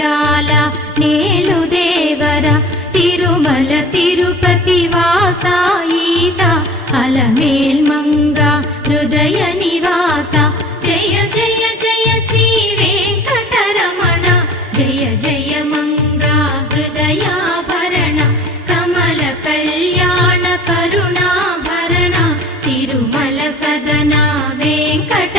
జరగాల నేలు దేవర తిరుమల తిరుపతి వాస ఈస అలమేల్ మంగ హృదయ నివాస జయ జయ జయ శ్రీ వెంకటరమణ జయ జయ మంగ హృదయాభరణ కమల కళ్యాణ కరుణాభరణ తిరుమల సదన వెంకట